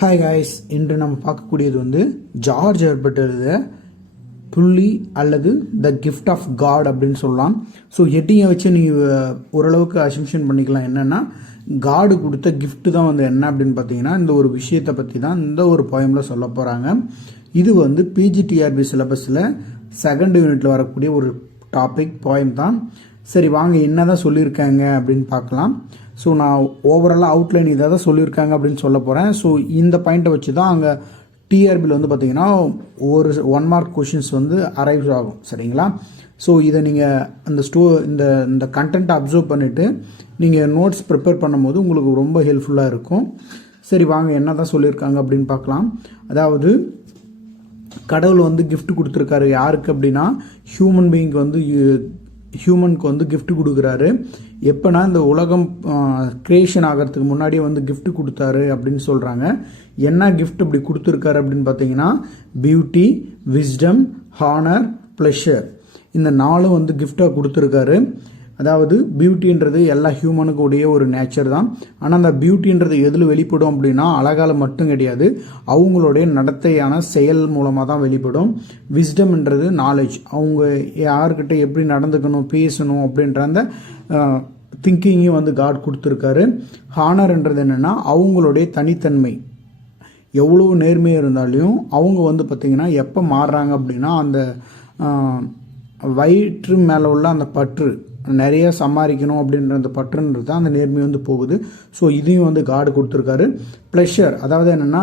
Hi guys, இன்று நம்ம பார்க்கக்கூடியது வந்து ஜார்ஜ் ஹெர்பர்ட் எழுத புள்ளி அல்லது த கிஃப்ட் ஆஃப் காட் அப்படின்னு சொல்லலாம். ஸோ ஹெட்டிங்கை வச்சு நீ ஓரளவுக்கு அசம்ஷன் பண்ணிக்கலாம். என்னென்னா காடு கொடுத்த கிஃப்ட் தான் வந்து என்ன அப்படின்னு பார்த்தீங்கன்னா இந்த ஒரு விஷயத்தை பற்றி தான் இந்த ஒரு போயமில் சொல்ல போகிறாங்க. இது வந்து பிஜிடிஆர்பி சிலபஸில் செகண்ட் யூனிட்டில் வரக்கூடிய ஒரு டாபிக் போயம் தான். சரி வாங்க என்ன தான் சொல்லியிருக்காங்க அப்படின்னு பார்க்கலாம். ஸோ நான் ஓவராலாக அவுட்லைன் இதை தான் சொல்லியிருக்காங்க அப்படின்னு சொல்ல போகிறேன். ஸோ இந்த பாயிண்ட்டை வச்சு தான் அங்கே டிஆர்பியில் வந்து பார்த்தீங்கன்னா ஒரு 1 மார்க் கொஷின்ஸ் வந்து அரைவ் ஆகும். சரிங்களா? ஸோ இதை நீங்கள் அந்த இந்த கண்டென்ட்டை அப்சர்வ் பண்ணிவிட்டு நீங்கள் நோட்ஸ் ப்ரிப்பேர் பண்ணும்போது உங்களுக்கு ரொம்ப ஹெல்ப்ஃபுல்லாக இருக்கும். சரி வாங்க என்ன தான் சொல்லியிருக்காங்க அப்படின்னு பார்க்கலாம். அதாவது கடவுள் வந்து கிஃப்ட் கொடுத்துருக்காரு யாருக்கு அப்படின்னா ஹியூமனுக்கு வந்து கிஃப்ட் கொடுக்குறாரு. எப்போனா இந்த உலகம் கிரியேஷன் ஆகிறதுக்கு முன்னாடியே வந்து கிஃப்ட் கொடுத்தாரு அப்படின்னு சொல்கிறாங்க. என்ன கிஃப்ட் இப்படி கொடுத்துருக்காரு அப்படின்னு பார்த்தீங்கன்னா பியூட்டி, விஸ்டம், ஹானர், ப்ளஷர் இந்த 4 வந்து கிஃப்டாக கொடுத்துருக்காரு. அதாவது பியூட்டின்றது எல்லா ஹியூமனுக்கு உடைய ஒரு நேச்சர் தான். ஆனால் அந்த பியூட்டின்றது எதில் வெளிப்படும் அப்படின்னா அழகால் மட்டும் கிடையாது, அவங்களுடைய நடத்தையான செயல் மூலமாக தான் வெளிப்படும். விஸ்டம்ன்றது நாலேஜ், அவங்க யாருக்கிட்ட எப்படி நடந்துக்கணும் பேசணும் அப்படின்ற அந்த திங்கிங்கையும் வந்து காட் கொடுத்துருக்காரு. ஹானர்ன்றது என்னென்னா அவங்களுடைய தனித்தன்மை, எவ்வளோ நேர்மையாக இருந்தாலையும் அவங்க வந்து பார்த்திங்கன்னா எப்போ மாறுறாங்க அப்படின்னா அந்த வயிற்று மேலே உள்ள அந்த பற்று நிறைய சம்பாதிக்கணும் அப்படின்ற அந்த பற்றுன்றது தான் அந்த நேர்மை வந்து போகுது. ஸோ இதையும் வந்து காடு கொடுத்துருக்காரு. ப்ளஷர் அதாவது என்னென்னா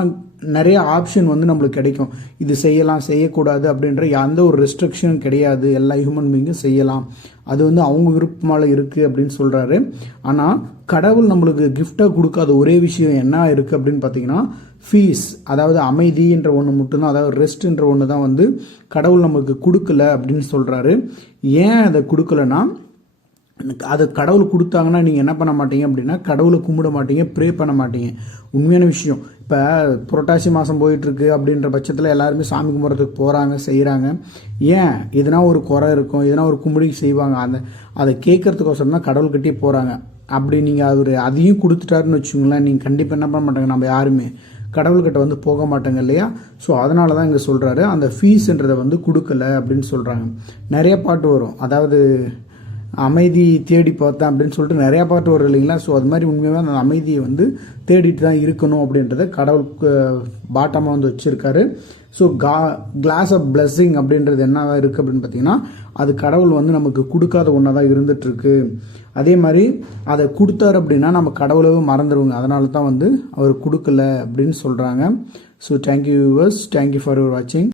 நிறைய ஆப்ஷன் வந்து நம்மளுக்கு கிடைக்கும். இது செய்யலாம் செய்யக்கூடாது அப்படின்ற எந்த ஒரு ரெஸ்ட்ரிக்ஷனும் கிடையாது, எல்லா ஹியூமன் பீயிங்கும் செய்யலாம், அது வந்து அவங்க விருப்பமால இருக்குது அப்படின்னு சொல்கிறாரு. ஆனால் கடவுள் நம்மளுக்கு கிஃப்டாக கொடுக்காத ஒரே விஷயம் என்ன இருக்குது அப்படின்னு பார்த்தீங்கன்னா ஃபீஸ், அதாவது அமைதின்ற ஒன்று மட்டும்தான், அதாவது ரெஸ்ட்ன்ற ஒன்று தான் வந்து கடவுள் நம்மளுக்கு கொடுக்கல அப்படின்னு சொல்கிறாரு. ஏன் அதை கொடுக்கலன்னா அது கடவுள் கொடுத்தாங்கன்னா நீங்கள் என்ன பண்ண மாட்டீங்க அப்படின்னா கடவுளை கும்பிட மாட்டீங்க, ப்ரே பண்ண மாட்டீங்க. உண்மையான விஷயம். இப்போ புரட்டாசி மாதம் போயிட்டுருக்கு அப்படின்ற பட்சத்தில் எல்லாருமே சாமி கும்பிட்றதுக்கு போகிறாங்க செய்கிறாங்க. ஏன் எதுனா ஒரு குறை இருக்கும், எதுனா ஒரு கும்பிடிக்கு செய்வாங்க, அதை கேட்கறதுக்கோசரம் தான் கடவுள்கிட்டே போகிறாங்க. அப்படி நீங்கள் அதையும் கொடுத்துட்டாருன்னு வச்சுங்களேன், நீங்கள் கண்டிப்பாக என்ன பண்ண மாட்டாங்க, நம்ம யாருமே கடவுள்கிட்ட வந்து போக மாட்டாங்க இல்லையா? ஸோ அதனால தான் இங்கே சொல்கிறாரு அந்த ஃபீஸ்ன்றதை வந்து கொடுக்கல அப்படின்னு சொல்கிறாங்க. நிறைய பாட்டு வரும், அதாவது அமைதி தேடி பார்த்தேன் அப்படின்னு சொல்லிட்டு நிறையா பாட்டு வரும் இல்லைங்களா? ஸோ அது மாதிரி உண்மையாக அந்த அமைதியை வந்து தேடிட்டு தான் இருக்கணும் அப்படின்றத கடவுளுக்கு பாட்டமாக வந்து வச்சுருக்காரு. ஸோ கிளாஸ் ஆஃப் பிளெஸ்ஸிங் அப்படின்றது என்ன இருக்குது அப்படின்னு பார்த்தீங்கன்னா அது கடவுள் வந்து நமக்கு கொடுக்காத ஒன்றா தான் இருந்துகிட்ருக்கு. அதே மாதிரி அதை கொடுத்தாரு அப்படின்னா நம்ம கடவுளவே மறந்துடுவோங்க. அதனால தான் வந்து அவர் கொடுக்கல அப்படின்னு சொல்கிறாங்க. So thank you viewers, thank you for your வாட்சிங்.